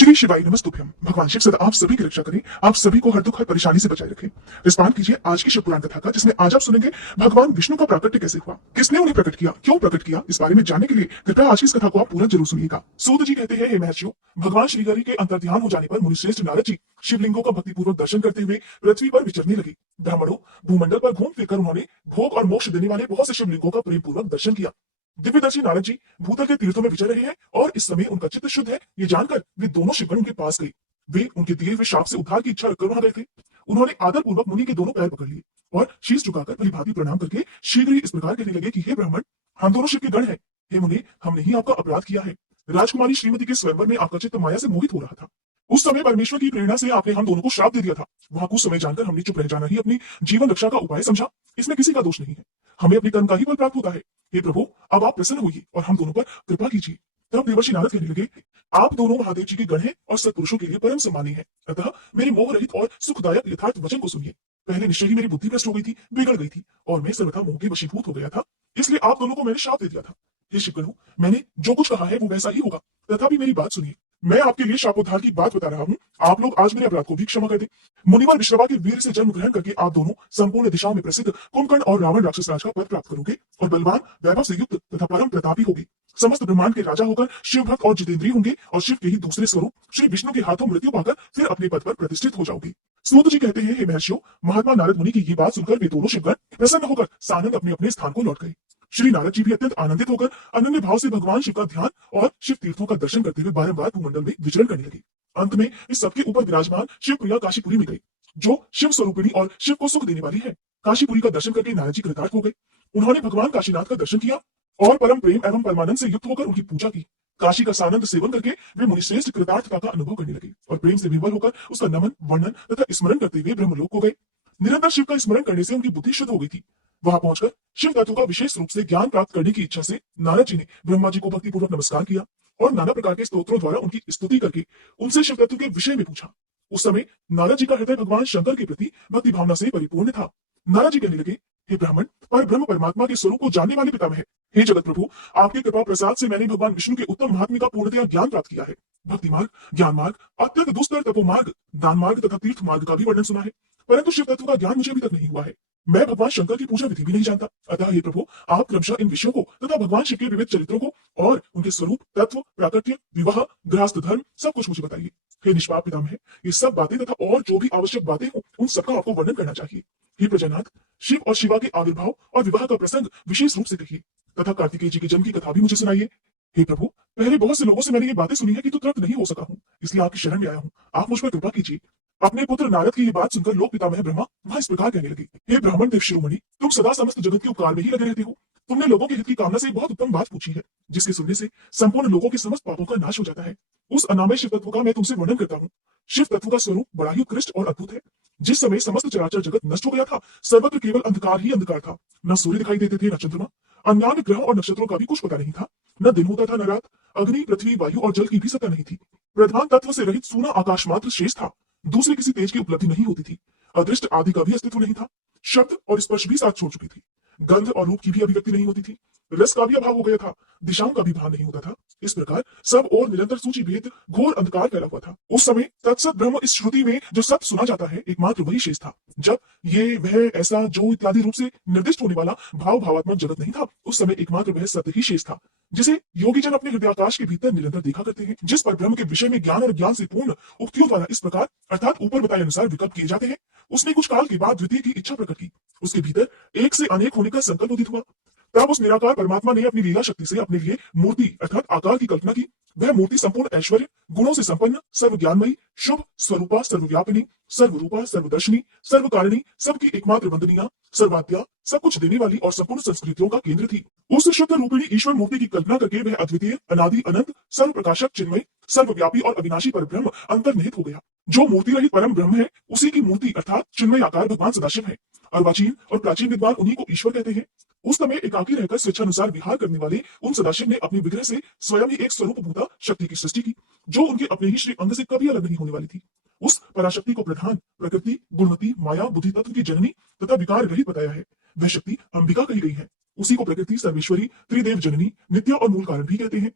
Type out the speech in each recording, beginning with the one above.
श्री शिवाय नमस्तुभ्यम। भगवान शिव सदा आप सभी की रक्षा करें, आप सभी को हर दुख हर परेशानी से बचाए रखें। रिस्पॉन्ड कीजिए आज की शिव पुराण कथा का, जिसमें आज आप सुनेंगे भगवान विष्णु का प्राकट्य कैसे हुआ, किसने उन्हें प्रकट किया, क्यों प्रकट किया। इस बारे में जानने के लिए कृपया आज की इस कथा को आप पूरा जरूर सुनिएगा। सूत जी कहते हैं, हे महर्षियों, भगवान श्रीहरि के अंतर्ध्यान हो जाने पर मुनिश्रेष्ठ नारद जी शिवलिंगों का भक्तिपूर्वक दर्शन करते हुए पृथ्वी पर विचरने लगे। ब्राह्मणों, भूमंडल पर घूम फिरकर उन्होंने भोग और मोक्ष देने वाले बहुत से शिवलिंगों का प्रेम पूर्वक दर्शन किया। दिव्यदर्शी नारद जी भूतल के तीर्थों में विचर रहे हैं और इस समय उनका चित्त शुद्ध है, ये जानकर वे दोनों शिवगण उनके पास गए। वे उनके दिए हुए शाप से उद्धार की इच्छा रखकर वहां गए थे। उन्होंने आदर पूर्वक मुनि के दोनों पैर पकड़ लिए और शीश झुकाकर भलीभांति प्रणाम करके शीघ्र ही इस प्रकार कहने लगे कि हे ब्राह्मण, हम दोनों शिव के गण हैं। हे मुनि, हमने ही आपका अपराध किया है। राजकुमारी श्रीमती के स्वयंवर में आपका चित्त माया से मोहित हो रहा था। उस समय परमेश्वर की प्रेरणा से आपने हम दोनों को श्राप दे दिया था। वहां कुछ समय जानकर हमने चुप रह जाना ही अपनी जीवन रक्षा का उपाय समझा। इसमें किसी का दोष नहीं है, हमें अपने कर्म का ही फल प्राप्त होता है। हे प्रभु, अब आप प्रसन्न होइए और हम दोनों पर कृपा कीजिए। तब देवर्षि नारद कहने लगे, आप दोनों महादेव जी के गण हैं और सत्पुरुषों के लिए परम सम्मानी हैं। अतः मेरे मोह रहित और सुखदायक यथार्थ वचन को सुनिए। पहले निश्चय ही मेरी बुद्धि भ्रष्ट हो गई थी, बिगड़ गई थी और मैं सर्वथा मोह के वशीभूत हो गया था। इसलिए आप दोनों को मैंने श्राप दे दिया था। हे शिवगणों, मैंने जो कुछ कहा है वो वैसा ही होगा, तथापि मेरी बात सुनिए। मैं आपके लिए शापोद्धार की बात बता रहा हूँ। आप लोग आज मेरे अपराध को भी क्षमा कर दें। मुनिवर विश्रवा के वीर से जन्म ग्रहण करके आप दोनों संपूर्ण दिशाओं में प्रसिद्ध कुंभकर्ण और रावण राक्षस राज का पद प्राप्त करोगे और बलवान, वैभव से युक्त तथा परम प्रतापी होगे। समस्त ब्रह्मांड के राजा होकर शिव भक्त और जितेंद्रिय होंगे और शिव के ही दूसरे स्वरूप श्री विष्णु के हाथों मृत्यु पाकर फिर अपने पद पर प्रतिष्ठित हो जाओगे। सूत जी कहते हैं, हे महर्षियों, महात्मा नारद मुनि की ये बात सुनकर वे दोनों शिवगण प्रसन्न होकर सानंद अपने अपने स्थान को लौट गए। श्री नारद जी भी अत्यंत आनंदित होकर अनन्य भाव से भगवान शिव का ध्यान और शिव तीर्थों का दर्शन करते हुए बारंबार भूमंडल में विचरण करने लगे। अंत में इस सबके ऊपर विराजमान शिव प्रिया काशीपुरी में गई, जो शिव स्वरूपिणी और शिव को सुख देने वाली है। काशीपुरी का दर्शन करके नारद जी कृतार्थ हो गए। उन्होंने भगवान काशीनाथ का दर्शन किया और परम प्रेम एवं परमानंद से युक्त होकर उनकी पूजा की। काशी का सानंद सेवन करके वे मुनिश्रेष्ठ कृतार्थता का अनुभव करने लगे और प्रेम से विवल होकर उसका नमन, वर्णन तथा स्मरण करते हुए ब्रह्मलोक को गए। निरंतर शिव का स्मरण करने से उनकी बुद्धि शुद्ध हो गई थी। वहां पहुंचकर शिव तत्व का विशेष रूप से ज्ञान प्राप्त करने की इच्छा से नारद जी ने ब्रह्मा जी को भक्तिपूर्वक नमस्कार किया और नाना प्रकार के स्तोत्रों द्वारा उनकी स्तुति करके उनसे शिव तत्व के विषय में पूछा। उस समय नारद जी का हृदय भगवान शंकर के प्रति भक्ति भावना से परिपूर्ण था। नारद जी कहने लगे, हे ब्राह्मण, पर ब्रह्म परमात्मा के स्वरूप को जानने वाले पितामह, हे जगत प्रभु, आपके कृपा प्रसाद से मैंने भगवान विष्णु के उत्तम महात्म्य का पूर्णतया ज्ञान प्राप्त किया है। भक्ति मार्ग, ज्ञान मार्ग, अत्यंत दुस्तर तपो मार्ग, दान मार्ग तथा तीर्थ मार्ग का भी वर्णन सुना है, परंतु शिव तत्व का ज्ञान मुझे अभी तक नहीं हुआ है। मैं भगवान शंकर की पूजा विधि भी नहीं जानता। अतः हे प्रभु, आप क्रमशः इन विषयों को तथा भगवान शिव के विविध चरित्रों को और उनके स्वरूप, तत्व, प्राकट्य, विवाह, गृहस्थ धर्म सब कुछ मुझे बताइए। हे निष्पाप पितामह, ये सब बातें तथा और जो भी आवश्यक बातें हो उन सबका आपको वर्णन करना चाहिए। हे प्रजानाथ, शिव और शिवा के आविर्भाव और विवाह का प्रसंग विशेष रूप से कहिए तथा कार्तिकेय जी के जन्म की कथा भी मुझे सुनाइए। हे प्रभु, पहले बहुत से लोगों से मैंने ये बातें सुनी है कि तो तृप्त नहीं हो सका हूँ, इसलिए आपकी शरण में आया हूँ। आप मुझ पर कृपा कीजिए। अपने पुत्र नारद की ये बात सुनकर लोक पितामह ब्रह्मा वहां इस प्रकार कहने लगे, हे ब्राह्मण देव शिरोमणि, तुम सदा समस्त जगत के उपकार में ही लगे रहते हो। तुमने लोगों के हित की कामना से बहुत उत्तम बात पूछी है, जिसके सुनने से संपूर्ण लोगों के समस्त पापों का नाश हो जाता है। उस अनामय शिव तत्व का मैं तुमसे वर्णन करता हूँ। शिव तत्व का स्वरूप बड़ा ही उत्कृष्ट और अद्भुत है। जिस समय समस्त चराचर जगत नष्ट हो गया था, सर्वत्र केवल अंधकार ही अंधकार था। न सूर्य दिखाई देते थे, न चंद्रमा, अन्य ग्रह और नक्षत्रों का भी कुछ पता नहीं था। न दिन होता था न रात, अग्नि, पृथ्वी, वायु और जल की भी सत्ता नहीं थी। प्रधान तत्व से रहित सूना आकाश मात्र शेष था। दूसरे किसी तेज की उपलब्धि नहीं होती थी। अदृष्ट आदि का भी अस्तित्व नहीं था। शब्द और स्पर्श भी साथ छोड़ चुकी थी। गंध और रूप की भी अभिव्यक्ति नहीं होती थी। रस का भी अभाव हो गया था। दिशाओं का भी भान नहीं होता था। इस प्रकार सब और निरंतर सूची भेद घोर अंधकार फैला हुआ था। उस समय तत्सत ब्रह्म इस श्रुति में जो सत्य सुना जाता है, एकमात्र वही शेष था। जब ये वह ऐसा जो इत्यादि रूप से निर्दिष्ट होने वाला भावात्मक जगत नहीं था, उस समय एकमात्र वह सत्य ही शेष था, जिसे योगी जन अपने हृदयाकाश के भीतर निरंतर देखा करते हैं। जिस पर ब्रह्म के विषय में ज्ञान और ज्ञान से पूर्ण उक्तियों द्वारा इस प्रकार अर्थात ऊपर बताए अनुसार विकल्प किए जाते हैं, उसने कुछ काल के बाद द्वितीय की इच्छा प्रकट की। उसके भीतर एक से अनेक होने का संकल्प उदित हुआ। तब उस निराकार परमात्मा ने अपनी लीला शक्ति से अपने लिए मूर्ति अर्थात आकार की कल्पना की। वह मूर्ति संपूर्ण ऐश्वर्य, गुणों से संपन्न, सर्व ज्ञानमयी, शुभ, स्वरूपा, सर्वव्यापिनी, सर्वरूपा, सर्वदर्शनी, सर्वकारिणी, सबकी एकमात्र वंदनीय, सर्वाद्या, सब कुछ देने वाली और संपूर्ण संस्कृतियों का केंद्र थी। उस शुद्ध रूपिणी ईश्वर मूर्ति की कल्पना करके वह अद्वितीय, अनादि, अनंत, सर्व प्रकाशक, चिन्मय, सर्वव्यापी और अविनाशी पर ब्रह्म अंतर्निहित हो गया। जो मूर्ति रहित परम ब्रह्म है, उसी की मूर्ति अर्थात चिन्मय आकार भगवान सदाशिव है। अर्वाचीन और प्राचीन विद्वान उन्हीं को ईश्वर कहते हैं। उस समय एकाकी रहकर स्वेच्छानुसार विहार करने वाले उन सदाशिव ने अपने विग्रह से स्वयं ही एक स्वरूप भूता शक्ति की सृष्टि की, जो उनके अपने ही श्री अंग से कभी अलग नहीं होने वाली थी। उस पराशक्ति को प्रधान, प्रकृति, गुणवती, माया, बुद्धि तत्व की जननी तथा विकार रहित बताया है। वह शक्ति अंबिका कही गई है। उसी को प्रकृति, सर्वेश्वरी, त्रिदेव जननी, नित्या और मूल कारण भी कहते हैं।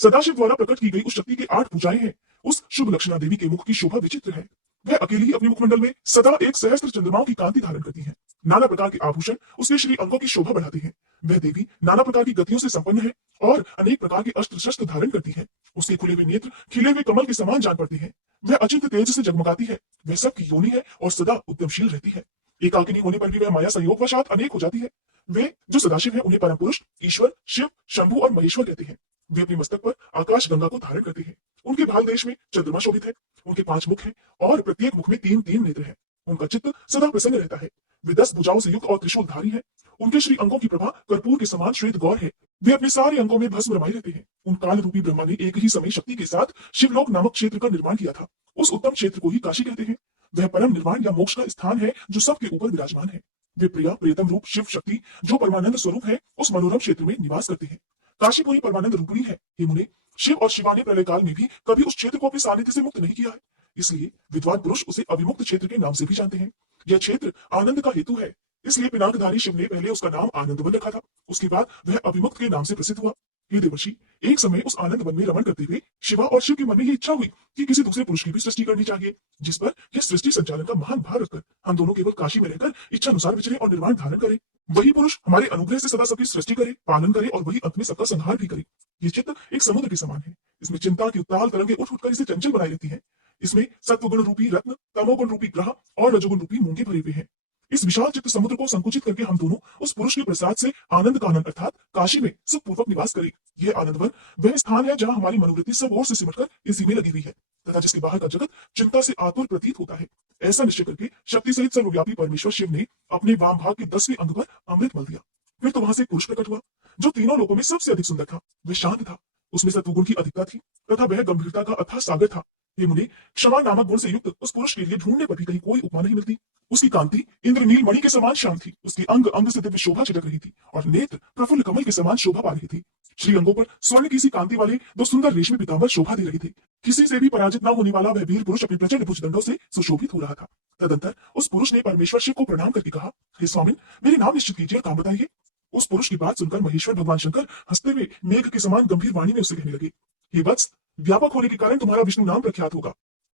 सदाशिव द्वारा प्रकट की गई उस शक्ति के 8 भुजाएं हैं। उस शुभ लक्षणा देवी के मुख की शोभा विचित्र है। वह अकेली अपने मुखमंडल में सदा एक सहस्त्र चंद्रमाओं की कांति धारण करती है। नाना प्रकार के आभूषण उसके श्री अंगों की शोभा बढ़ाते हैं। वह देवी नाना प्रकार की गतियों से संपन्न है और अनेक प्रकार के अस्त्र शस्त्र धारण करती है। उसके खुले हुए नेत्र खिले हुए कमल के समान जान पड़ते हैं। वह अचिंत्य तेज से जगमगाती है। वह सबकी योनि है और सदा उद्यमशील रहती है। एकाकिनी होने पर भी वह माया संयोग वशात अनेक हो जाती है। वे जो सदाशिव है उन्हें परम पुरुष, ईश्वर, शिव, शंभु और महेश्वर कहते हैं। वे अपने मस्तक पर आकाश गंगा को धारण करते हैं। उनके भाल देश में चंद्रमा शोभित है। उनके 5 मुख हैं और प्रत्येक मुख में 3-3 नेत्र हैं। उनका चित्त सदा प्रसन्न रहता है। वे 10 भुजाओं से युक्त और त्रिशूलधारी है। उनके श्री अंगों की प्रभा कर्पूर के समान श्वेत गौर है। वे अपने सारे अंगों में भस्म रमाये रहते हैं। उन काल रूपी ब्रह्मा ने एक ही समय शक्ति के साथ शिवलोक नामक क्षेत्र का निर्माण किया था। उस उत्तम क्षेत्र को ही काशी कहते हैं। वह परम निर्वाण या मोक्ष का स्थान है जो सबके ऊपर विराजमान है। वे प्रिया प्रियतम रूप शिव शक्ति जो परमानंद स्वरूप है उस मनोरम क्षेत्र में निवास करते हैं। काशीपुरी परमानंद रूपिणी है। हे मुने, शिव और शिवा ने प्रलय काल में भी कभी उस क्षेत्र को अपने सानिध्य से मुक्त नहीं किया है। इसलिए विद्वान पुरुष उसे अविमुक्त क्षेत्र के नाम से भी जानते हैं। यह क्षेत्र आनंद का हेतु है। इसलिए पिनाकधारी शिव ने पहले उसका नाम आनंद वन रखा था। उसके बाद वह अविमुक्त के नाम से प्रसिद्ध हुआ। हे देवर्षि, एक समय उस आनंद वन में रमण करते हुए शिवा और शिव के मन में यह इच्छा हुई कि किसी दूसरे पुरुष की भी सृष्टि करनी चाहिए, जिस पर यह सृष्टि संचालन का महान भार रखकर हम दोनों केवल काशी में रहकर इच्छा अनुसार विचरे और निर्वाण धारण करें। वही पुरुष हमारे अनुग्रह से सदा सबकी सृष्टि करे, पालन करे और वही अंत में सबका संहार भी करे। ये चित्त एक समुद्र के समान है। इसमें चिंता की उत्ताल तरंगे उठ उठकर इसे चंचल बनाई रहती है। इसमें सत्वगुण रूपी रत्न, तमोगुण रूपी ग्रह और रजोगुण रूपी मूंगे भरे हुए हैं। इस विशाल चित्त समुद्र को संकुचित करके हम दोनों उस पुरुष के प्रसाद से आनंद कानन अर्थात काशी में सुखपूर्वक निवास करें। यह आनंद वन वह स्थान है जहां हमारी मनोवृत्ति सब ओर से सिमटकर इसी में लगी हुई है तथा जिसके बाहर का जगत चिंता से आतुर प्रतीत होता है। ऐसा निश्चय करके शक्ति सहित सर्वव्यापी परमेश्वर शिव ने अपने वाम भाग के 10वें अंग पर अमृत मल दिया। फिर तो वहां से एक पुरुष प्रकट हुआ जो तीनों लोगों में सबसे अधिक सुंदर था। वह शांत था, उसमें सत्वगुण की अधिकता थी तथा वह गंभीरता का अथाह सागर था। हे मुनि, क्षमा नामक गुण से युक्त उस पुरुष के लिए ढूंढने पर भी कहीं कोई उपमा नहीं मिलती। उसकी कांति इंद्रनील मणि के समान श्याम थी। उसके अंग अंग से दिव्य शोभा छिटक रही थी और नेत्र प्रफुल्ल कमल के समान शोभा पा रही थी। श्री अंगों पर स्वर्ण की सी कांति वाले 2 सुंदर रेशमी पीतांबर शोभा दे रहे थे। किसी से भी पराजित न होने वाला वह वीर पुरुष अपने प्रचंड भुजदंडों से सुशोभित हो रहा था। तदंतर उस पुरुष ने परमेश्वर शिव को प्रणाम करके कहा, हे स्वामिन, मेरे नाम निश्चित कीजिए, काम बताइए। उस पुरुष की बात सुनकर महेश्वर भगवान शंकर हंसते हुए मेघ के समान गंभीर वाणी में उससे कहने लगे, हे वत्स, व्यापक होने के कारण तुम्हारा विष्णु नाम प्रख्यात होगा।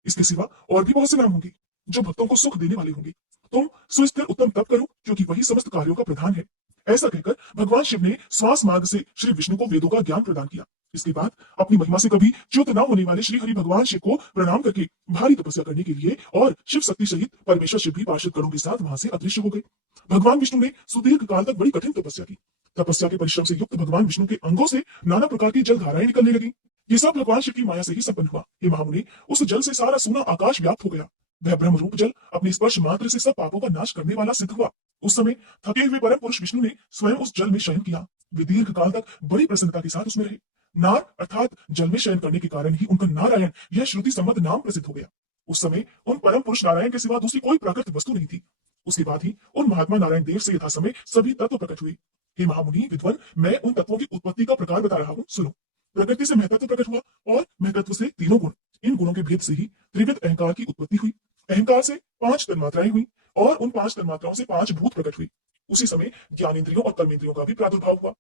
इसके सिवा और भी बहुत से नाम होंगे जो भक्तों को सुख देने वाले होंगे। तुम सुस्थिर उत्तम तप करो क्योंकि वही समस्त कार्यों का प्रधान है। ऐसा कहकर भगवान शिव ने श्वास मार्ग से श्री विष्णु को वेदों का ज्ञान प्रदान किया। इसके बाद अपनी महिमा से कभी च्युत न होने वाले श्री हरि भगवान शिव को प्रणाम करके भारी तपस्या करने के लिए और शिव शक्ति सहित परमेश्वर शिव भी पार्षद गणों के साथ वहां से अदृश्य हो गए। भगवान विष्णु ने सुदीर्घ काल तक बड़ी कठिन तपस्या की। तपस्या के परिश्रम से युक्त भगवान विष्णु के अंगों से नाना प्रकार की जल धाराएं निकलने लगी। ये सब भगवान शिव की माया से ही संपन्न हुआ। हे महामुनि, उस जल से सारा सोना आकाश व्याप्त हो गया। वह ब्रह्म रूप जल अपने स्पर्श मात्र से सब पापों का नाश करने वाला सिद्ध हुआ। उस समय थके हुए परम पुरुष विष्णु ने स्वयं उस जल में शयन किया। वे दीर्घ काल तक बड़ी प्रसन्नता के साथ उसमें रहे। नार अर्थात जल में शयन करने के कारण ही उनका नारायण यह श्रुति सम्मत नाम प्रसिद्ध हो गया। उस समय उन परम पुरुष नारायण के सिवा दूसरी कोई प्राकृत वस्तु नहीं थी। उसके बाद ही उन महात्मा नारायण देव से यथा समय सभी तत्व प्रकट हुए। हे महामुनि विद्वान, मैं उन तत्वों की उत्पत्ति का प्रकार बता रहा हूँ, सुनो। प्रकृति से महतत्व प्रकट हुआ और महतत्व से तीनों गुण। इन गुणों के भेद से ही त्रिविध अहंकार की उत्पत्ति हुई। अहंकार से 5 तन्मात्राएं हुई और उन 5 तन्मात्राओं से 5 भूत प्रकट हुई। उसी समय ज्ञानेंद्रियों और कर्मेंद्रियों का भी प्रादुर्भाव हुआ।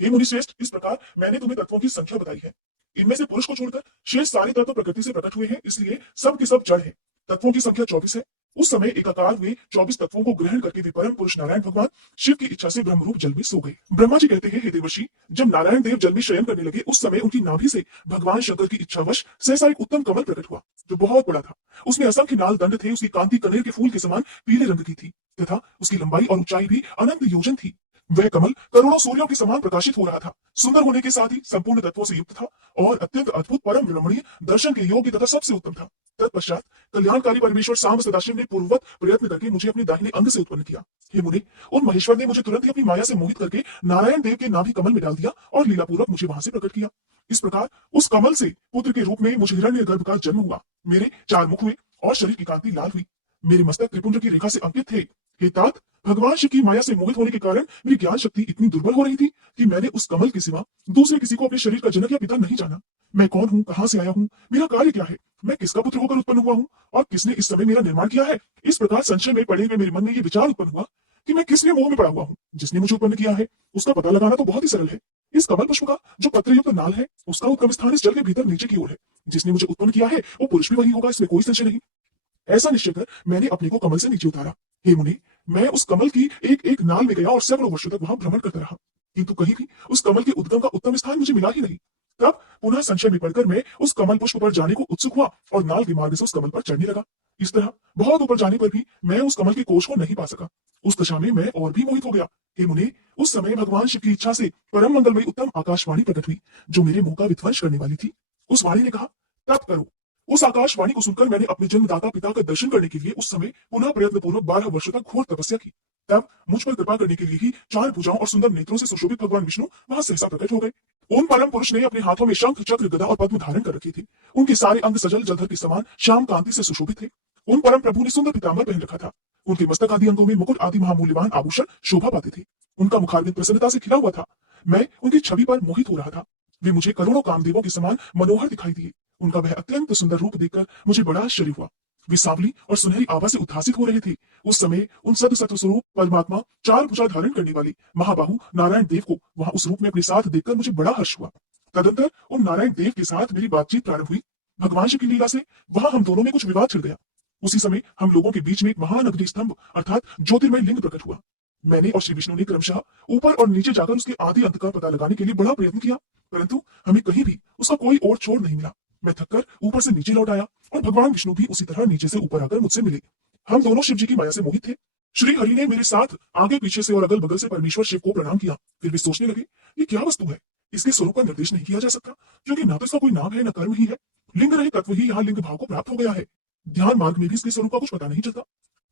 हे मुनि श्रेष्ठ, इस प्रकार मैंने तुम्हें तत्वों की संख्या बताई है। इनमें से पुरुष को छोड़कर शेष सारे तत्व प्रकृति से प्रकट हुए हैं, इसलिए सब के सब जड़ है। तत्वों की संख्या 24 है। उस समय एकाकार हुए 24 तत्वों को ग्रहण करके वे परम पुरुष नारायण भगवान शिव की इच्छा से ब्रह्मरूप जल में सो गए। ब्रह्मा जी कहते हैं, हे देवर्षि, जब नारायण देव जल में शयन करने लगे उस समय उनकी नाभि से भगवान शंकर की इच्छावश सहसा एक उत्तम कमल प्रकट हुआ जो बहुत बड़ा था। उसमें असंख्य नाल दंड थे। उसकी कांति कनेर के फूल के समान पीले रंग की थी तथा उसकी लंबाई और ऊंचाई भी अनंत योजन थी। वह कमल करोड़ों सूर्यों के समान प्रकाशित हो रहा था। सुंदर होने के साथ ही संपूर्ण तत्वों से युक्त था और अत्यंत अद्भुत परम रमणीय दर्शन के योग्य तथा सबसे उत्तम था। तत्पश्चात कल्याणकारी परमेश्वर सांब सदाशिव ने पूर्ववत प्रयत्न करके मुझे अपने दाहिने अंग से उत्पन्न किया। हे मुनि, उन महेश्वर ने मुझे तुरंत ही अपनी माया से मोहित करके नारायण देव के नाभि कमल में डाल दिया और लीलापूर्वक मुझे वहां से प्रकट किया। इस प्रकार उस कमल से पुत्र के रूप में मुझे हिरण्यगर्भ का जन्म हुआ। मेरे 4 मुख हुए और शरीर की कांति लाल हुई। मेरे मस्तक त्रिपुंड की रेखा से अंकित थे। हे तात, भगवान शिव की माया से मोहित होने के कारण मेरी ज्ञान शक्ति इतनी दुर्बल हो रही थी कि मैंने उस कमल के सिवा दूसरे किसी को अपने शरीर का जनक या पिता नहीं जाना। मैं कौन हूँ, कहाँ से आया हूँ, मेरा कार्य क्या है, मैं किसका पुत्र होकर उत्पन्न हुआ हूँ और किसने इस समय मेरा निर्माण किया है। इस प्रकार संशय में पड़े हुए मेरे मन में ये विचार उत्पन्न हुआ कि मैं किस लिए मोह में पड़ा हुआ हूँ। जिसने मुझे उत्पन्न किया है उसका पता लगाना तो बहुत ही सरल है। इस कमल पुष्प का जो पत्र युक्त नाल है उसका उद्गम स्थान इस जल के भीतर नीचे की ओर है। जिसने मुझे उत्पन्न किया है वो पुरुष भी वही होगा, इसमें कोई संशय नहीं। ऐसा निश्चय कर मैंने अपने को कमल से नीचे उतारा। हे मुनि, मैं उस कमल की एक एक नाल में गया और सैकड़ों वर्षों तक वहां भ्रमण करता रहा, किंतु कहीं भी उस कमल के उद्गम का उत्तम स्थान मुझे मिला ही नहीं। तब पुनः संशय में पड़कर मैं उस कमल पुष्प पर जाने को उत्सुक हुआ और नाल के मार्ग से उस कमल पर चढ़ने लगा। इस तरह बहुत ऊपर जाने पर भी मैं उस कमल के कोश को नहीं पा सका। उस दशा में मैं और भी मोहित हो गया। हे मुनि, उस समय भगवान शिव की इच्छा से परम मंगलमयी उत्तम आकाशवाणी प्रकट हुई, जो मेरे मुंह का विध्वंस करने वाली थी। उस वाणी ने कहा, तप करो। उस आकाशवाणी को सुनकर मैंने अपने जन्मदाता पिता का दर्शन करने के लिए उस समय पुनः प्रयत्न पूर्वक 12 वर्षों तक घोर तपस्या की। तब मुझ पर कृपा करने के लिए ही 4 भुजाओं और सुंदर नेत्रों से सुशोभित भगवान विष्णु वहां सहसा प्रकट हो गए। उन परम पुरुष ने अपने हाथों में शंख, चक्र, गदा और पद्म धारण कर रखे थे। उनके सारे अंग सजल जलधर के समान श्याम कांति से सुशोभित थे। उन परम प्रभु ने सुंदर पीतांबर पहन रखा था। उनके मस्तक आदि अंगों में मुकुट आदि महामूल्यवान आभूषण शोभा पाते थे। उनका मुखारविंद प्रसन्नता से खिला हुआ था। मैं उनकी छवि पर मोहित हो रहा था। वे मुझे करोड़ों कामदेवों के समान मनोहर दिखाई दिए। उनका वह अत्यंत सुंदर रूप देखकर मुझे बड़ा आश्चर्य हुआ। वे सांवली और सुनहरी आभा से उद्भासित हो रहे थे। उस समय उन सद सत्व स्वरूप परमात्मा 4 भुजा धारण करने वाली महाबाहु नारायण देव को वहां उस रूप में अपने साथ देखकर मुझे बड़ा हर्ष हुआ। तदंतर उन नारायण देव के साथ मेरी बातचीत प्रारंभ हुई। भगवान शिव की लीला से वहां हम दोनों में कुछ विवाद छिड़ गया। उसी समय हम लोगों के बीच में एक महान अग्नि स्तंभ अर्थात ज्योतिर्मय लिंग प्रकट हुआ। मैंने और श्री विष्णु ने क्रमशः ऊपर और नीचे जाकर उसके आदि अंत का पता लगाने के लिए बड़ा प्रयत्न किया, परंतु हमें कहीं भी उसका कोई और छोर नहीं मिला। मैं थककर ऊपर से नीचे लौट आया और भगवान विष्णु भी उसी तरह नीचे से ऊपर आकर मुझसे मिले। हम दोनों शिव जी की माया से मोहित थे। श्री हरि ने मेरे साथ आगे पीछे से और अगल बगल से परमेश्वर शिव को प्रणाम किया। फिर भी सोचने लगे, ये क्या वस्तु है? इसके स्वरूप का निर्देश नहीं किया जा सकता, क्योंकि ना तो इसका कोई नाम है न कर्म ही है। लिंग रहित तत्व ही यहाँ लिंग भाव को प्राप्त हो गया है। ध्यान मार्ग में भी इसके स्वरूप का कुछ पता नहीं चलता।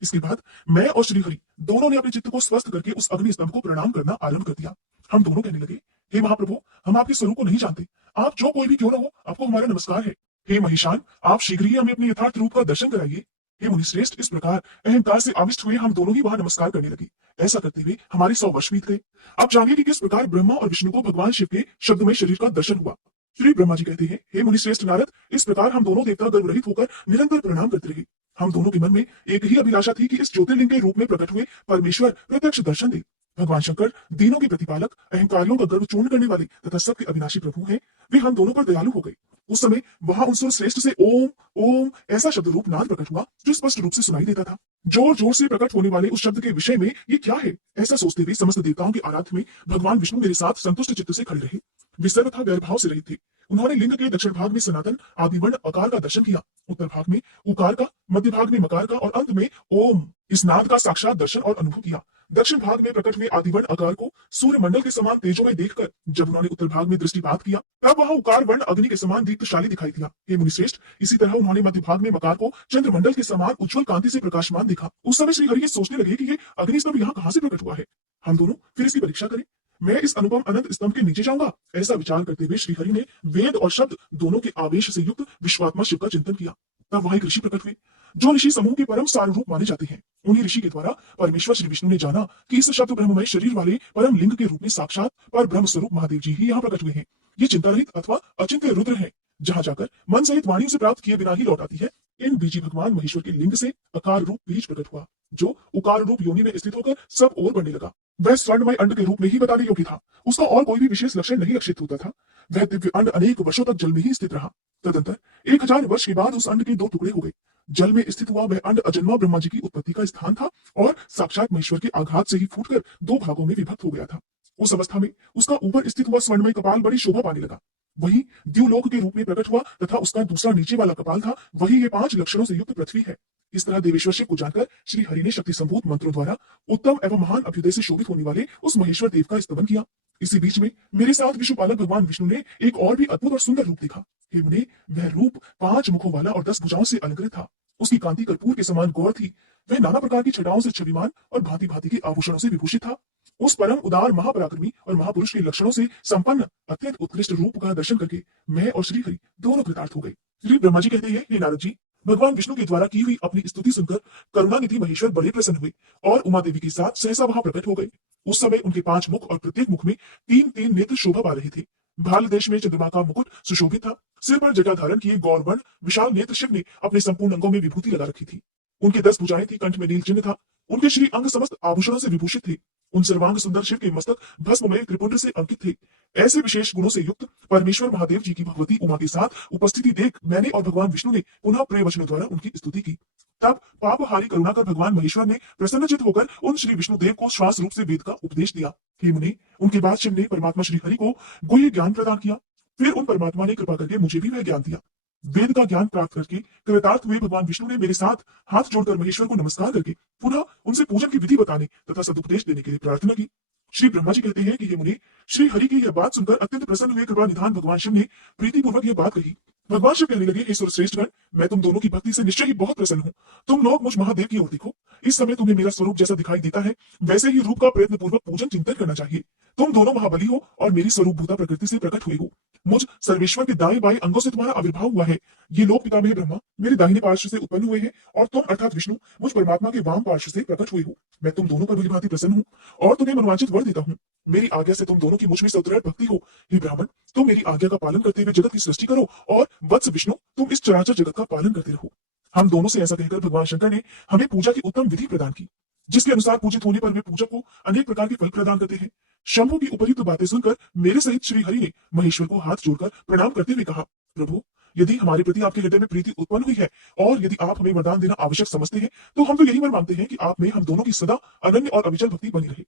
इसके बाद मैं और श्री हरि दोनों ने अपने चित्त को स्वस्थ करके उस अग्नि स्तंभ को प्रणाम करना आरंभ कर दिया। हम दोनों कहने लगे, हे महाप्रभु, हम आपके स्वरूप को नहीं जानते। आप जो कोई भी क्यों न हो, आपको हमारा नमस्कार है। हे महिषान, आप शीघ्र ही हमें अपने यथार्थ रूप का दर्शन कराइए। हे मुनिश्रेष्ठ, इस प्रकार अहंकार से आविष्ट हुए हम दोनों ही वहां नमस्कार करने लगे। ऐसा करते हुए हमारे 100 वर्ष बीत गए। आप जानिए कि किस प्रकार ब्रह्मा और विष्णु को भगवान शिव के शब्दमय शरीर का दर्शन हुआ। श्री ब्रह्मा जी कहते हैं, हे मुनिश्रेष्ठ नारद, इस प्रकार हम दोनों देवता गर्व रहित होकर निरंतर प्रणाम करते रहे। हम दोनों के मन में एक ही अभिलाषा थी कि इस ज्योतिर्लिंग के रूप में प्रकट हुए परमेश्वर प्रत्यक्ष दर्शन दे। भगवान शंकर दीनों के प्रतिपालक, अहंकारियों का गर्व चूर्ण करने वाले तथा सबके अविनाशी प्रभु हैं। वे हम दोनों पर दयालु हो गए। उस समय वहां उन श्रेष्ठ से ओम ओम ऐसा शब्द रूप नाद प्रकट हुआ, जो स्पष्ट रूप से सुनाई देता था। जोर जोर से प्रकट होने वाले उस शब्द के विषय में ये क्या है, ऐसा सोचते हुए समस्त देवताओं के आराध्य में भगवान विष्णु मेरे साथ संतुष्ट चित्त से खड़े रहे। वे सर्वथा वैरभाव से रहित थे। उन्होंने लिंग के दक्षिण भाग में सनातन आदिवर्ण आकार का दर्शन किया, उत्तर भाग में उकार का, मध्य भाग में मकार का और अंत में ओम इस नाद का साक्षात दर्शन और अनुभव किया। दक्षिण भाग में प्रकट हुए आदिवर्ण आकार को सूर्य मंडल के समान तेजोमय देखकर जब उन्होंने उत्तर भाग में दृष्टिपात किया, तब वहां उकार वर्ण अग्नि के समान दीप्तशाली दिखाई दिया। हे मुनिश्रेष्ठ, इसी तरह उन्होंने मध्य भाग में मकार को चंद्रमंडल के समान उज्ज्वल कांति से प्रकाशमान देखा। उस समय श्री हरि ये सोचने लगे कि ये अग्नि स्तंभ यहाँ कहाँ से प्रकट हुआ है। हम दोनों फिर इसकी परीक्षा करें। मैं इस अनुपम अनंत स्तंभ के नीचे जाऊंगा, ऐसा विचार करते हुए श्री हरि ने वेद और शब्द दोनों के आवेश से युक्त विश्वात्मा शिव का चिंतन किया। तब वहां एक ऋषि प्रकट हुए, जो ऋषि समूह के परम सार रूप माने जाते हैं। उन्हीं ऋषि के द्वारा परमेश्वर श्री विष्णु ने जाना कि इस शब्द ब्रह्ममय शरीर वाले परम लिंग के रूप में साक्षात पर ब्रह्म स्वरूप महादेव जी ही यहाँ प्रकट हुए हैं। ये चिंता रहित अथवा अचिंत्य रुद्र है, जहां जाकर मन सहित वाणी से प्राप्त किए बिना ही लौट आती है। इन बीजी भगवान महेश्वर के लिंग से अकार रूप बीज प्रकट हुआ, जो उकार रूप योनि में स्थित होकर सब ओर बढ़ने लगा। वह स्वर्णमय अंड के रूप में ही बताने योग्य था। उसका और कोई भी विशेष लक्षण नहीं लक्षित होता था। वह दिव्य अंड अनेक वर्षों तक जल में ही स्थित रहा। तदंतर 1000 वर्ष के बाद उस अंड के 2 टुकड़े हो गए। जल में स्थित हुआ वह अंड अजन्मा ब्रह्मा जी की उत्पत्ति का स्थान था और साक्षात महेश्वर के आघात से ही फूटकर 2 भागों में विभक्त हो गया था। उस अवस्था में उसका ऊपर स्थित हुआ स्वर्णमय कपाल बड़ी शोभा पाने लगा। वही द्युलोक के रूप में प्रकट हुआ तथा उसका दूसरा नीचे वाला कपाल था, वही ये 5 लक्षणों से युक्त पृथ्वी है। इस तरह देवेश्वर शिव को जानकर श्री हरि ने शक्ति संभूत मंत्रों द्वारा उत्तम एवं महान अभ्युदय से शोभित होने वाले उस महेश्वर देव का स्तवन किया। इसी बीच में मेरे साथ विश्वपालक भगवान विष्णु ने एक और भी अद्भुत और सुंदर रूप देखा। हे मुने, वह रूप 5 मुखों वाला और 10 भुजाओं से अलंकृत था। उसकी कांति कर्पूर के समान गौर थी। वह नाना प्रकार की छटाओं से छविमान और भांति भांति के आभूषणों से विभूषित था। उस परम उदार महापराक्रमी और महापुरुष के लक्षणों से संपन्न अत्यंत उत्कृष्ट रूप का दर्शन करके मैं और श्री हरि दोनों कृतार्थ हो गए। श्री ब्रह्मा जी कहते हैं, हे नारद जी, भगवान विष्णु के द्वारा की हुई अपनी स्तुति सुनकर करुणानिधि महेश्वर बड़े प्रसन्न हुए और उमा देवी के साथ सहसा वहां प्रकट हो गए। उस समय उनके 5 मुख और प्रत्येक मुख में 3-3 नेत्र शोभा पा रहे थे। भाल देश में चंद्रमा का मुकुट सुशोभित था। सिर पर जटा धारण किए गौरवर्ण विशाल नेत्र शिव ने अपने संपूर्ण अंगों में विभूति लगा रखी थी। उनके 10 भुजाएं थी, कंठ में नील चिन्ह था। उनके श्री अंग समस्त आभूषणों से विभूषित थे। उन सर्वांग सुंदर शिव के मस्तक भस्ममय त्रिपुंड से अंकित थे। ऐसे विशेष गुणों से युक्त परमेश्वर महादेव जी की भगवती उमा के साथ उपस्थिति देख मैंने और भगवान विष्णु ने पुनः प्रिय वचनों द्वारा उनकी स्तुति की। तब पापहारी करुणा कर भगवान महेश्वर ने प्रसन्नचित होकर उन श्री विष्णुदेव को श्वास रूप से वेद का उपदेश दिया। हे मुनि, उनके बाद शिव ने परमात्मा श्री हरि को गुह्य ज्ञान प्रदान किया। फिर उन परमात्मा ने कृपा करके मुझे भी वह ज्ञान दिया। वेद का ज्ञान प्राप्त करके कृतार्थ हुए भगवान विष्णु ने मेरे साथ हाथ जोड़कर महेश्वर को नमस्कार करके पुनः उनसे पूजन की विधि बताने तथा सदुपदेश देने के लिए प्रार्थना की। श्री ब्रह्मा जी कहते हैं कि हे मुनि, श्री हरि की यह बात सुनकर अत्यंत प्रसन्न हुए कृपा निधान भगवान शिव ने प्रीतिपूर्वक यह बात कही। भगवान शिव कहने लगे, हे सुरश्रेष्ठगण, मैं तुम दोनों की भक्ति से निश्चय ही बहुत प्रसन्न हूँ। तुम लोग मुझ महादेव की ओर देखो। इस समय तुम्हें मेरा स्वरूप जैसा दिखाई देता है, वैसे ही रूप का प्रयत्न पूर्वक पूजन चिंतन करना चाहिए। तुम दोनों महाबली हो और मेरी स्वरूप भूता प्रकृति से प्रकट हुए हो। मुझ सर्वेश्वर के दाएं बाएं अंगों से तुम्हारा आविर्भाव हुआ है। ये लोक पितामह ब्रह्मा मेरे दाहिने पार्श्व से उत्पन्न हुए हैं और तुम अर्थात विष्णु मुझ परमात्मा के वाम पार्श्व से प्रकट हुए हो। मैं तुम दोनों पर भलीभांति प्रसन्न हूँ और तुम्हें मनोवांछित वर देता हूँ। मेरी आज्ञा से तुम दोनों की मुझ में सदृढ़ भक्ति हो। हे ब्राह्मण, तुम मेरी आज्ञा का पालन करते हुए जगत की सृष्टि करो और वत्स विष्णु, तुम इस चराचर जगत का पालन करते रहो। हम दोनों से ऐसा कहकर भगवान शंकर ने हमें पूजा की उत्तम विधि प्रदान की, जिसके अनुसार पूजित होने पर वे पूजक को अनेक प्रकार के फल प्रदान करते हैं। शंभु की उपयुक्त बातें सुनकर मेरे सहित श्री हरि ने महेश्वर को हाथ जोड़कर प्रणाम करते हुए कहा, प्रभु, यदि हमारे प्रति आपके हृदय में प्रीति उत्पन्न हुई है और यदि आप हमें वरदान देना आवश्यक समझते हैं, तो हम तो यही वर मांगते हैं कि आप में हम दोनों की सदा अनन्य और अविचल भक्ति बनी रहे।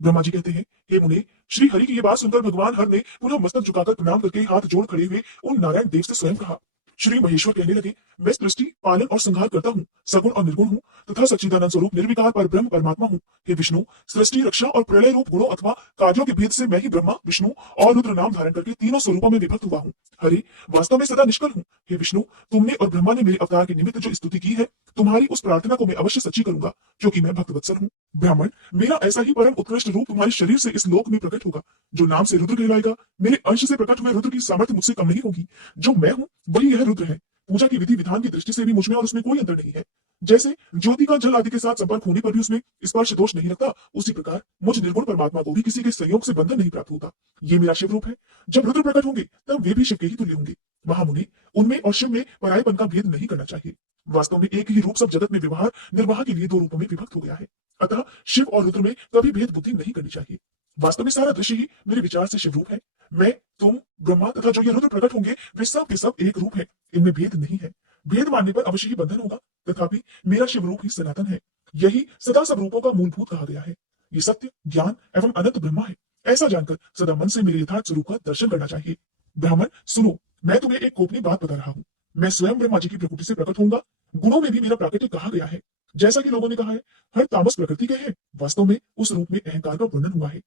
ब्रह्मा जी कहते हैं, हे मुने, श्री हरि की ये बात सुनकर भगवान हर ने पुनः मस्तक झुकाकर प्रणाम करके हाथ जोड़ खड़े हुए उन नारायण देव से स्वयं कहा। श्री महेश्वर कहने लगे, मैं सृष्टि पालन और संहार करता हूँ, सगुण और निर्गुण हूँ तथा सच्चिदानंद स्वरूप निर्विकार पर ब्रह्म परमात्मा हूँ। हे विष्णु, सृष्टि, रक्षा और प्रलय रूप गुणों अथवा कार्यों के भेद से मैं ही ब्रह्मा, विष्णु और रुद्र नाम धारण करके तीनों स्वरूपों में विभक्त हुआ हूँ। हरि, वास्तव में सदा निष्कल हूँ। हे विष्णु, तुमने और ब्रह्मा ने मेरे अवतार के निमित्त जो स्तुति की है, तुम्हारी उस प्रार्थना को मैं अवश्य सच्ची करूंगा, क्योंकि मैं भक्त वत्सल हूँ। ब्राह्मण, मेरा ऐसा ही परम उत्कृष्ट रूप तुम्हारे शरीर से इस लोक में प्रकट होगा, जो नाम से रुद्र कहलाएगा। मेरे अंश से प्रकट हुए रुद्र की सामर्थ्य मुझसे कम नहीं होगी। जो मैं हूँ वही यह रुद्र है। पूजा की विधि विधान की दृष्टि से भी मुझमें और उसमें कोई अंतर नहीं है। जैसे ज्योति का जल आदि के साथ संपर्क होने पर भी उसमें स्पर्श दोष नहीं लगता, उसी प्रकार मुझ निर्गुण परमात्मा को भी किसी के संयोग से बंधन नहीं प्राप्त होता। ये मेरा शिव रूप है। जब रुद्र प्रकट होंगे तब वे भी शिव के ही तुल्य होंगे। महामुनि, उनमें और शिव में परायपन का भेद नहीं करना चाहिए। वास्तव में एक ही रूप सब जगत में व्यवहार निर्वाह के लिए दो रूपों में विभक्त हो गया है। अतः शिव और रुद्र में कभी भेद बुद्धि नहीं करनी चाहिए। वास्तव में सारा दृश्य ही मेरे विचार से शिव रूप है। मैं, तुम, ब्रह्मा तथा जो ये रुद्र प्रकट होंगे वे सब के सब एक रूप है। इनमें भेद नहीं है। भेद मानने पर अवश्य ही बंधन होगा, तथापि मेरा शिव रूप ही सनातन है। यही सदा सब रूपों का मूलभूत कहा गया है। ये सत्य, ज्ञान एवं अनंत ब्रह्मा है। ऐसा जानकर सदा मन से मेरे यथार्थ स्वरूप का दर्शन करना चाहिए। ब्राह्मण सुनो, मैं तुम्हें एक गोपनीय बात बता रहा हूँ। मैं स्वयं ब्रह्मा जी की प्रकृति से प्रकट होऊंगा। गुणों में भी मेरा प्राकृतिक कहा गया है। जैसा कि लोगों ने कहा है, हर तामस प्रकृति के है। वास्तव में उस रूप में अहंकार का वर्णन हुआ है।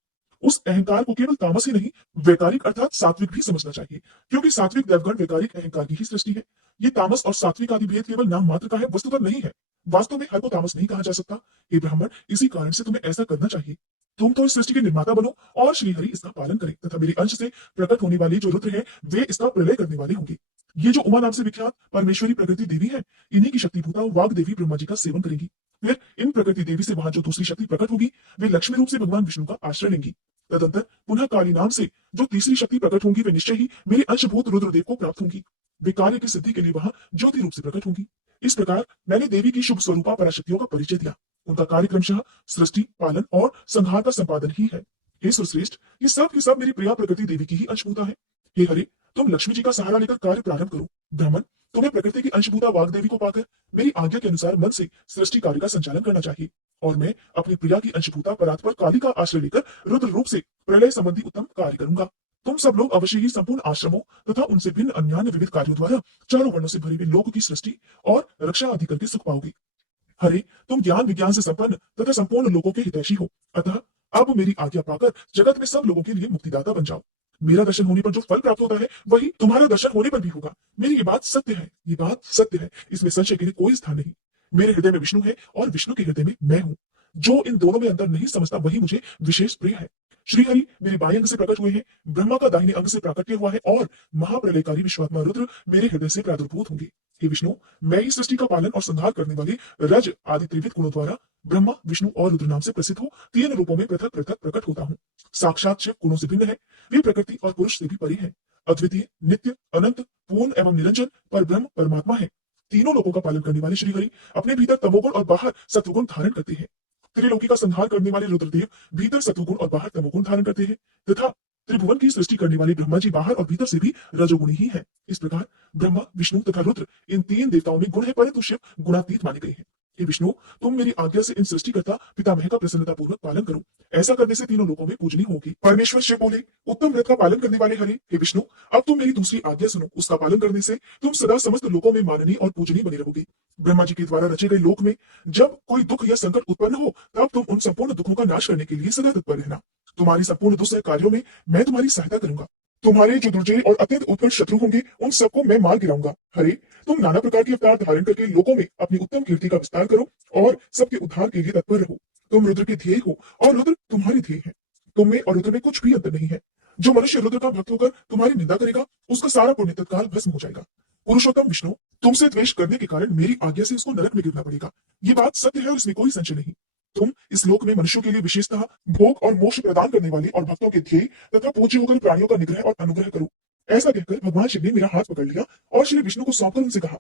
उस अहंकार को केवल तामस ही नहीं, वैकारिक अर्थात सात्विक भी समझना चाहिए, क्योंकि सात्विक देवगण वैकारिक अहंकार की ही सृष्टि है। ये तामस और सात्विक आदि भेद केवल नाम मात्र का है, वस्तुतः नहीं है। वास्तव में हर को तामस नहीं कहा जा सकता। हे ब्राह्मण, इसी कारण से तुम्हें ऐसा करना चाहिए। तुम तो इस सृष्टि के निर्माता बनो और श्री हरि इसका पालन करें तथा मेरे अंश से प्रकट होने वाले जो रुद्र हैं वे इसका प्रलय करने वाले होंगे। ये जो उमा नाम से विख्यात परमेश्वरी प्रकृति देवी है, इन्हीं की शक्तिभूता वाग देवी ब्रह्मा जी का सेवन करेंगी। फिर इन प्रकृति देवी से वहां जो दूसरी शक्ति प्रकट होगी वे लक्ष्मी रूप से भगवान विष्णु का आश्रय लेंगी। तदंतर पुनः काली नाम से जो तीसरी शक्ति प्रकट होंगी वे निश्चय ही मेरे अंशभूत रुद्रदेव को प्राप्त होंगी। वे कार्य की सिद्धि के लिए वहां ज्योति रूप से प्रकट होंगी। इस प्रकार मैंने देवी की शुभ स्वरूपा पराशक्तियों का परिचय दिया। उनका कार्य क्रमशः सृष्टि, पालन और संहार का संपादन ही है। हे सुरश्रेष्ठ, ये सब की सब मेरी प्रिया प्रकृति देवी की ही अंशभूता है। हे हरि, तुम लक्ष्मी जी का सहारा लेकर कार्य प्रारंभ करो। ब्राह्मण, तुम्हें प्रकृति की अंशभूता वाग्देवी को पाकर मेरी आज्ञा के अनुसार मन से सृष्टि कार्य का संचालन करना चाहिए और मैं अपनी प्रिया की अंशभूता परात्पर काली का आश्रय लेकर रुद्र रूप से प्रलय संबंधी उत्तम कार्य करूंगा। तुम सब लोग अवश्य ही संपूर्ण आश्रमों तथा उनसे भिन्न अन्य विविध कार्यों द्वारा चारों वर्णों से भरी हुई लोक की सृष्टि और रक्षा आदि करके सुख पाओगे। हरे, तुम ज्ञान विज्ञान से संपन्न तथा संपूर्ण लोगों के हितैषी हो, अतः अब मेरी आज्ञा पाकर जगत में सब लोगों के लिए मुक्तिदाता बन जाओ। मेरा दर्शन होने पर जो फल प्राप्त होता है वही तुम्हारा दर्शन होने पर भी होगा। मेरी ये बात सत्य है, ये बात सत्य है, इसमें संशय के लिए कोई स्थान नहीं। मेरे हृदय में विष्णु है और विष्णु के हृदय में मैं हूँ। जो इन दोनों में अंतर नहीं समझता वही मुझे विशेष प्रिय है। श्री हरि मेरे बाएं अंग से प्रकट हुए हैं, ब्रह्मा का दाहिने अंग से प्राकट्य हुआ है और महाप्रलयकारी विश्वात्मा रुद्र मेरे हृदय से प्रादुर्भूत होंगे। हे विष्णु, मैं ही सृष्टि का पालन और संहार करने वाले रज आदि त्रिविध गुणों द्वारा ब्रह्मा, विष्णु और रुद्र नाम से प्रसिद्ध हो तीन रूपों में पृथक पृथक प्रकट होता हूँ। साक्षात शिव गुणों से भिन्न है, वे प्रकृति और पुरुष से भी परे है। अद्वितीय, नित्य, अनंत, पूर्ण एवं निरंजन पर ब्रह्म परमात्मा है। तीनों लोगों का पालन करने वाले श्री हरि अपने भीतर तमोगुण और बाहर सत्वगुण धारण करते हैं। त्रिलोकी का संहार करने वाले रुद्रदेव भीतर सत्वगुण और बाहर तमोगुण धारण करते हैं तथा त्रिभुवन की सृष्टि करने वाले ब्रह्मा जी बाहर और भीतर से भी रजोगुणी ही हैं। इस प्रकार ब्रह्मा, विष्णु तथा रुद्र इन तीन देवताओं में गुण है, परंतु शिव गुणातीत माने गए हैं। हे विष्णु, तुम मेरी आज्ञा से इन सृष्टिकर्ता पितामह का प्रसन्नता पूर्वक पालन करो। ऐसा करने से तीनों लोकों में पूजनीय होगी। परमेश्वर शिव बोले, उत्तम व्रत का पालन करने वाले हरे, हे विष्णु, अब तुम मेरी दूसरी आज्ञा सुनो। उसका पालन करने से तुम सदा समस्त लोकों में माननीय और पूजनीय बने रहोगे। ब्रह्मा जी के द्वारा रचे गए लोक में जब कोई दुख या संकट उत्पन्न हो, तब तुम उन संपूर्ण दुखों का नाश करने के लिए सदा तत्पर रहना। तुम्हारी संपूर्ण दुस्सह कार्यों में मैं तुम्हारी सहायता करूंगा। तुम्हारे जो दुर्जय और अत्यंत उत्कट शत्रु होंगे, उन सबको मैं मार गिराऊंगा। हरे, तुम नाना प्रकार के अवतार धारण करके लोकों में अपनी उत्तम कीर्ति का विस्तार करो और सबके उद्धार के लिए तत्पर रहो। तुम रुद्र के ध्येय हो और रुद्र तुम्हारे ध्येय है। तुम में और रुद्र में कुछ भी अंतर नहीं है। जो मनुष्य रुद्र का भक्त होकर तुम्हारी निंदा करेगा, उसका सारा पुण्य तत्काल भस्म हो जाएगा। पुरुषोत्तम विष्णु, तुमसे द्वेष करने के कारण मेरी आज्ञा से उसको नरक में गिरना पड़ेगा। ये बात सत्य है और इसमें कोई संशय नहीं। तुम इस लोक में मनुष्यों के लिए विशेषतः भोग और मोक्ष प्रदान करने वाले और भक्तों के ध्येय तथा पूज्य होकर प्राणियों का निग्रह और अनुग्रह करो। ऐसा कहकर भगवान शिव ने मेरा हाथ पकड़ लिया और श्री विष्णु को सौंपकर उनसे कहा,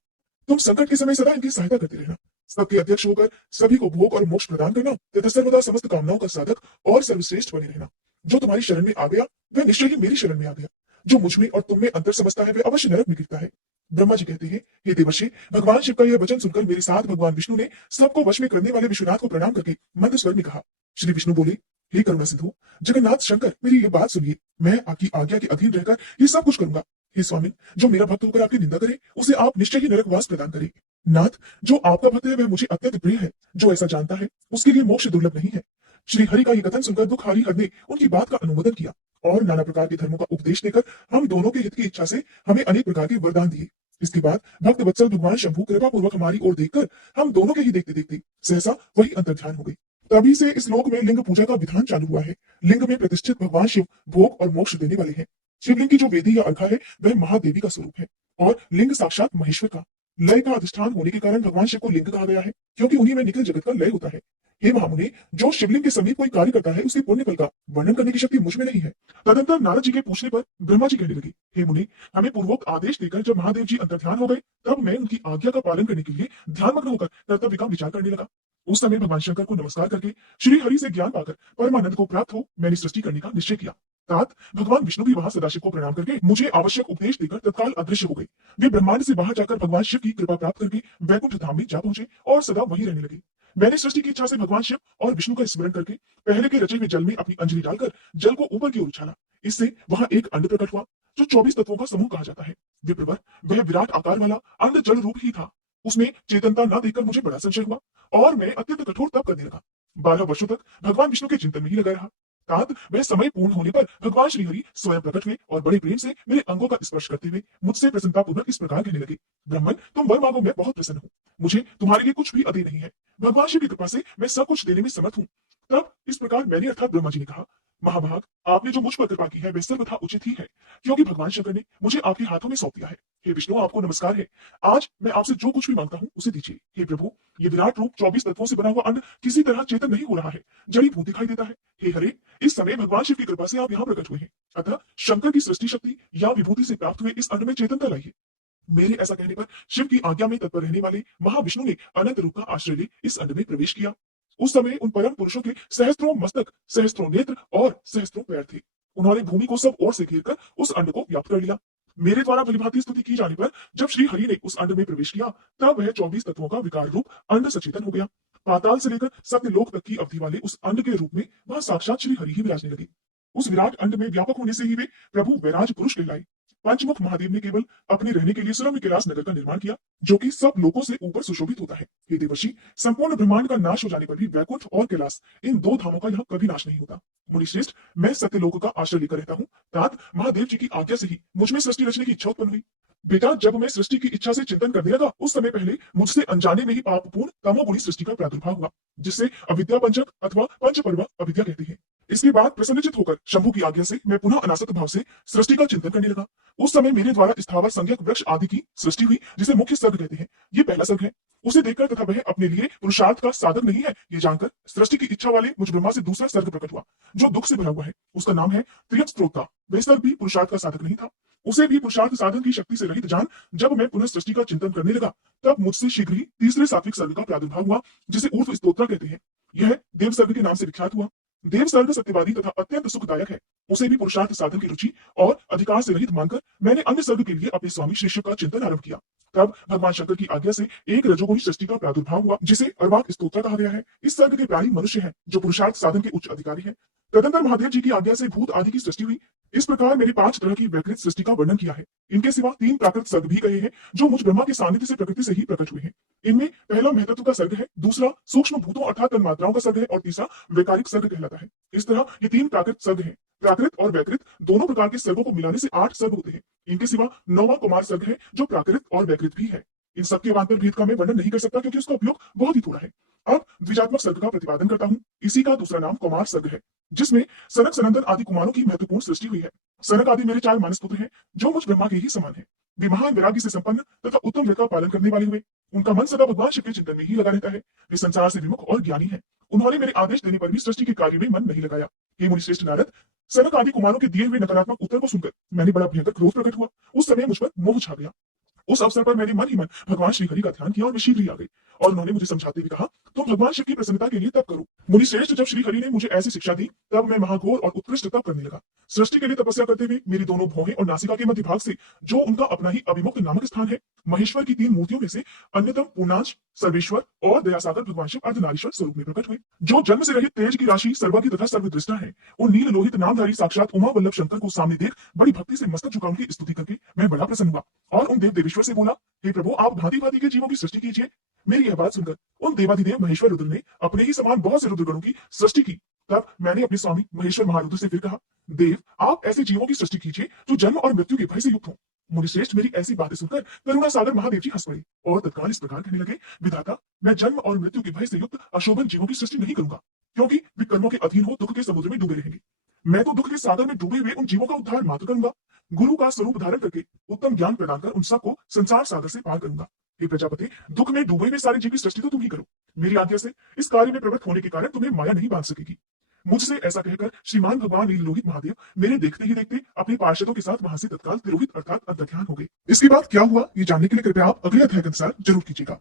तुम संकट के समय सदा इनकी सहायता करते रहना। सबके अध्यक्ष होकर सभी को भोग और मोक्ष प्रदान करना तथा सर्वदा समस्त कामनाओं का साधक और सर्वश्रेष्ठ बने रहना। जो तुम्हारी शरण में आ गया वह निश्चय ही मेरी शरण में आ गया। जो मुझ में और तुम में अंतर समझता है वह अवश्य नरक में गिरता है। ब्रह्मा जी कहते हैं, हे देवर्षि, भगवान शिव का यह वचन सुनकर मेरे साथ भगवान विष्णु ने सबको वश में करने वाले विश्वनाथ को प्रणाम करके मंद स्वर में कहा। श्री विष्णु बोले, हे करुणा सिंधु जगन्नाथ शंकर, मेरी ये बात सुनिए। मैं आपकी आज्ञा के अधीन रहकर ये सब कुछ करूंगा। हे स्वामी, जो मेरा भक्त होकर आपकी निंदा करे उसे आप निश्चय ही नरकवास प्रदान करें। नाथ, जो आपका भक्त है वह मुझे अत्यंत प्रिय है। जो ऐसा जानता है उसके लिए मोक्ष दुर्लभ नहीं है। श्री हरि का यह कथन सुनकर दुखहारी हर ने उनकी बात का अनुमोदन किया और नाना प्रकार के धर्मों का उपदेश देकर हम दोनों के हित की इच्छा से हमें अनेक प्रकार के वरदान दिए। इसके बाद भक्त वत्सल भगवान शंभु कृपा पूर्वक हमारी ओर देखकर हम दोनों के ही देखते देखते सहसा वही अंतर्ध्यान हो गई। तभी से इस लोक में लिंग पूजा का विधान चालू हुआ है। लिंग में प्रतिष्ठित भगवान शिव भोग और मोक्ष देने वाले हैं। शिवलिंग की जो वेदी या अर्घा है वह महादेवी का स्वरूप है और लिंग साक्षात महेश्वर का। लय का अधिष्ठान होने के कारण भगवान शिव को लिंग कहा गया है, क्योंकि उन्हीं में निखिल जगत का लय होता है। हे महामुनि, जो शिवलिंग के समीप कोई कार्य करता है उसके पुण्य फल का वर्णन करने की शक्ति मुझ में नहीं है। तदंतर नारद जी के पूछने पर ब्रह्मा जी कहने लगे, हे मुनि, हमें पूर्वोक्त आदेश देकर जब महादेव जी अंतर्ध्यान हो गए तब मैं उनकी आज्ञा का पालन करने के लिए ध्यानमग्न होकर कर्तव्य का विचार करने लगा। उस समय भगवान शंकर को नमस्कार करके श्री हरि से ज्ञान पाकर परमानंद को प्राप्त हो मैंने सृष्टि करने का निश्चय किया। तात भगवान विष्णु भी वहां सदाशिव को प्रणाम करके मुझे आवश्यक उपदेश देकर तत्काल अदृश्य हो गए। वे ब्रह्मांड से बाहर जाकर भगवान शिव की कृपा प्राप्त करके वैकुंठ धाम में जा पहुंचे और सदा वहीं रहने लगे। मैंने सृष्टि की इच्छा से भगवान शिव और विष्णु का स्मरण करके पहले के रचे हुए जल में अपनी अंजलि डालकर जल को ऊपर की ओर उछाला। इससे वहां एक अंड प्रकट हुआ जो 24 तत्वों का समूह कहा जाता है। विप्रवर, वह विराट आकार वाला अंड जल रूप ही था। उसमें चेतनता न देखकर मुझे बड़ा संशय हुआ और मैं अत्यंत कठोर तप करने लगा। 12 वर्षों तक भगवान विष्णु के चिंतन में ही लगा रहा। तात वह समय पूर्ण होने पर भगवान श्री हरि स्वयं प्रकट हुए और बड़े प्रेम से मेरे अंगों का स्पर्श करते हुए मुझसे प्रसन्नता पूर्वक इस प्रकार कहने लगे, ब्राह्मण, तुम वर मांगो, मैं बहुत प्रसन्न हूँ। मुझे तुम्हारे लिए कुछ भी अधे नहीं है। भगवान शिव की कृपा से मैं सब कुछ देने में समर्थ हूँ। तब इस प्रकार मैंने अर्थात ब्रह्मा जी ने कहा, महाभाग, आपने जो मुझ पर कृपा की है वह सर्वथा उचित ही है, क्योंकि भगवान शंकर ने मुझे आपके हाथों में सौंप दिया है। हे विष्णु, आपको नमस्कार है। आज मैं आपसे जो कुछ भी मांगता हूँ उसे दीजिए। हे प्रभु, ये विराट रूप 24 तत्वों से बना हुआ अंड किसी तरह चेतन नहीं हो रहा है, जड़ी भूत दिखाई देता है। हे हरे, इस समय भगवान शिव की कृपा से आप यहाँ प्रकट हुए हैं, अतः शंकर की सृष्टि शक्ति या विभूति से प्राप्त हुए इस अंड में चेतनता लाइए। मेरे ऐसा कहने पर शिव की आज्ञा में तत्पर रहने वाले महाविष्णु ने अनंत रूप का आश्रय ले इस अंड में प्रवेश किया। उस समय उन परम पुरुषों के सहस्त्रों मस्तक, सहस्त्रों नेत्र और सहस्त्रों पैर थे। उन्होंने भूमि को सब ओर से घेरकर उस अंड को व्याप्त कर लिया। मेरे द्वारा भलीभांति स्तुति की जाने पर जब श्री हरि ने उस अंड में प्रवेश किया तब वह 24 तत्वों का विकार रूप अंड सचेतन हो गया। पाताल से लेकर सत्यलोक तक की अवधि वाले उस अंड के रूप में वह साक्षात श्री हरि ही विराजने लगे। उस विराट अंड में व्यापक होने से ही वे प्रभु वैराज पुरुष कहलाए। पंचमुख महादेव ने केवल अपने रहने के लिए सुरम्य कैलाश नगर का निर्माण किया, जो कि सब लोकों से ऊपर सुशोभित होता है। हे देवर्षि, संपूर्ण ब्रह्मांड का नाश हो जाने पर भी वैकुंठ और कैलाश, इन दो धामों का यहाँ कभी नाश नहीं होता। मुनिश्रेष्ठ, मैं सत्यलोक का आश्रय लेकर रहता हूँ। तात महादेव जी की आज्ञा से ही मुझ में सृष्टि रचने की इच्छा उत्पन्न हुई। बेटा, जब मैं सृष्टि की इच्छा से चिंतन करने लगा उस समय पहले मुझसे अनजाने में ही पापपूर्ण तमोगुणी सृष्टि का प्रादुर्भाव हुआ, जिससे अविद्या पंचक अथवा पंचपर्व अविद्या कहते हैं। इसके बाद प्रसन्नचित होकर शंभु की आज्ञा से मैं पुनः अनासक्त भाव से सृष्टि का चिंतन करने लगा। उस समय मेरे द्वारा स्थावर संज्ञक वृक्ष आदि की सृष्टि हुई, जिसे मुख्य सर्ग कहते हैं। ये पहला सर्ग है। उसे देखकर तथा वह अपने लिए पुरुषार्थ का साधक नहीं है ये जानकर सृष्टि की इच्छा वाले मुझ ब्रह्मा से दूसरा सर्ग प्रकट हुआ, जो दुख से भरा हुआ है। उसका नाम है त्रियक्स्त्रोता। वह सर्ग भी पुरुषार्थ का साधक नहीं था। उसे भी पुरुषार्थ साधन की शक्ति से रहित जान जब मैं पुनः सृष्टि का चिंतन करने लगा तब मुझसे शीघ्र ही तीसरे सात्विक सर्ग का प्रादुर्भाव हुआ, जिसे ऊर्ध्व स्तोत्र कहते हैं। यह देवसर्ग के नाम से विख्यात हुआ। देवसर्ग सत्यवादी तथा अत्यंत सुखदायक है। उसे भी पुरुषार्थ साधन की रुचि और अधिकार से रहित मानकर मैंने अन्य सर्ग के लिए अपने स्वामी शिष्य का चिंतन आरंभ किया। तब भगवान शंकर की आज्ञा से एक रजोगुणी सृष्टि का प्रादुर्भाव हुआ, जिसे अर्वाक स्तोत्र कहा गया है। इस सर्ग के प्राणी मनुष्य हैं, जो पुरुषार्थ साधन के उच्च अधिकारी हैं। तदंतर महादेव जी की आज्ञा से भूत आदि की सृष्टि हुई। इस प्रकार मैंने 5 तरह की वैकृत सृष्टि का वर्णन किया है। इनके सिवा 3 प्राकृत सर्ग भी कहे हैं, जो मुझ ब्रह्मा के सानिध्य से प्रकृति से ही प्रकट हुए हैं। इनमें पहला महतत्व का सर्ग है, दूसरा सूक्ष्म भूतों अर्थात तन्मात्राओं का सर्ग है और तीसरा वैकारिक सर्ग कहलाता है। इस तरह ये 3 प्राकृत सर्ग हैं। प्राकृत और वैकृत दोनों प्रकार के सर्गों को मिलाने से 8 सर्ग होते हैं। इनके सिवा 9वां कुमार सर्ग है, जो प्राकृत और वैकृत भी है। इन सबके अवान्तर भेद का मैं वर्णन नहीं कर सकता, क्योंकि उसका उपयोग बहुत ही थोड़ा है। अब द्विजात्मक सर्ग का प्रतिपादन करता हूँ। इसी का दूसरा नाम कुमार सर्ग है, जिसमें सनक सनंदन आदि कुमारों की महत्वपूर्ण सृष्टि हुई है। सनक आदि मेरे 4 मानस पुत्र हैं, जो मुझ ब्रह्मा के ही समान है। वे महान वैराग्य से संपन्न तथा उत्तम व्रत का पालन करने वाले हुए। उनका मन सदा भगवान शिव के चिंतन में ही लगा रहता है। वे संसार से विमुख और ज्ञानी है। उन्होंने मेरे आदेश देने पर भी सृष्टि के कार्य में मन नहीं लगाया। हे मुनि श्रेष्ठ नारद, सनक आदि कुमारों के दिए हुए नकारात्मक उत्तर को सुनकर मैंने बड़ा भयंकर क्रोध प्रकट हुआ। उस समय मुझ पर मोह छा गया। उस अवसर पर मैंने मन ही मन भगवान श्री हरि का ध्यान किया और मैं शीघ्र ही आ गई। और उन्होंने मुझे समझाते हुए कहा, तुम भगवान शिव की प्रसन्नता के लिए तप करो। मुनि श्रेष्ठ, जब श्री हरि ने मुझे ऐसी शिक्षा दी, तब मैं महाघोर और उत्कृष्ट तप करने लगा। सृष्टि के लिए तपस्या करते हुए मेरी दोनों भौहें और नासिका के मध्य भाग से, जो उनका अपना ही अभिमुक्त नामक स्थान है, महेश्वर की 3 मूर्तियों में से अन्यतम पूर्णांश सर्वेश्वर और दयासागर भगवान शिव अर्धनारीश्वर स्वरूप में प्रकट हुए, जो जन्म से रहित तेज की राशि सर्वज्ञ तथा सर्वदृष्टा है। उन नील लोहित नामधारी साक्षात उमा वल्लभ शंकर को सामने देख बड़ी भक्ति से मस्तक झुका उनकी स्तुति करके मैं बड़ा प्रसन्न हुआ और उन देव देवेश्वर से बोला, हे प्रभु, आप भांति भांति के जीवों की सृष्टि कीजिए। मेरी यह बात सुनकर उन देवाधिदेव महेश्वर रुद्र ने अपने ही समान बहुत से रुद्रगणों की सृष्टि की। तब मैंने अपने स्वामी महेश्वर महारुद्र से फिर कहा, देव, आप ऐसे जीवों की सृष्टि कीजिए जो जन्म और मृत्यु के भय से युक्त हो। मुनि श्रेष्ठ, मेरी ऐसी बातें सुनकर करुणा सागर महादेव जी हंस पड़े और तत्काल इस प्रकार कहने लगे, विधाता, मैं जन्म और मृत्यु के भय से युक्त अशोभन जीवों की सृष्टि नहीं करूंगा, क्योंकि वे कर्मों के अधीन हो दुख के समुद्र में डूबे रहेंगे। मैं तो दुख के सागर में डूबे हुए उन जीवों का उद्धार मात्र करूंगा। गुरु का स्वरूप धारण करके उत्तम ज्ञान प्रदान कर उन सबको संसार सागर से पार करूंगा। हे प्रजापति, दुख में डूबे हुए सारे जीव की सृष्टि तो तुम ही करो। मेरी आज्ञा से इस कार्य में प्रवृत्त होने के कारण तुम्हें माया नहीं बांध सकेगी। मुझसे ऐसा कहकर श्रीमान भगवान नीललोहित महादेव मेरे देखते ही देखते अपने पार्षदों के साथ वहां से तत्काल तिरोहित अर्थात अंतर्ध्यान हो गए। इसके बाद क्या हुआ, ये जानने के लिए कृपया आप अगले अध्याय के अनुसार जरूर कीजिएगा।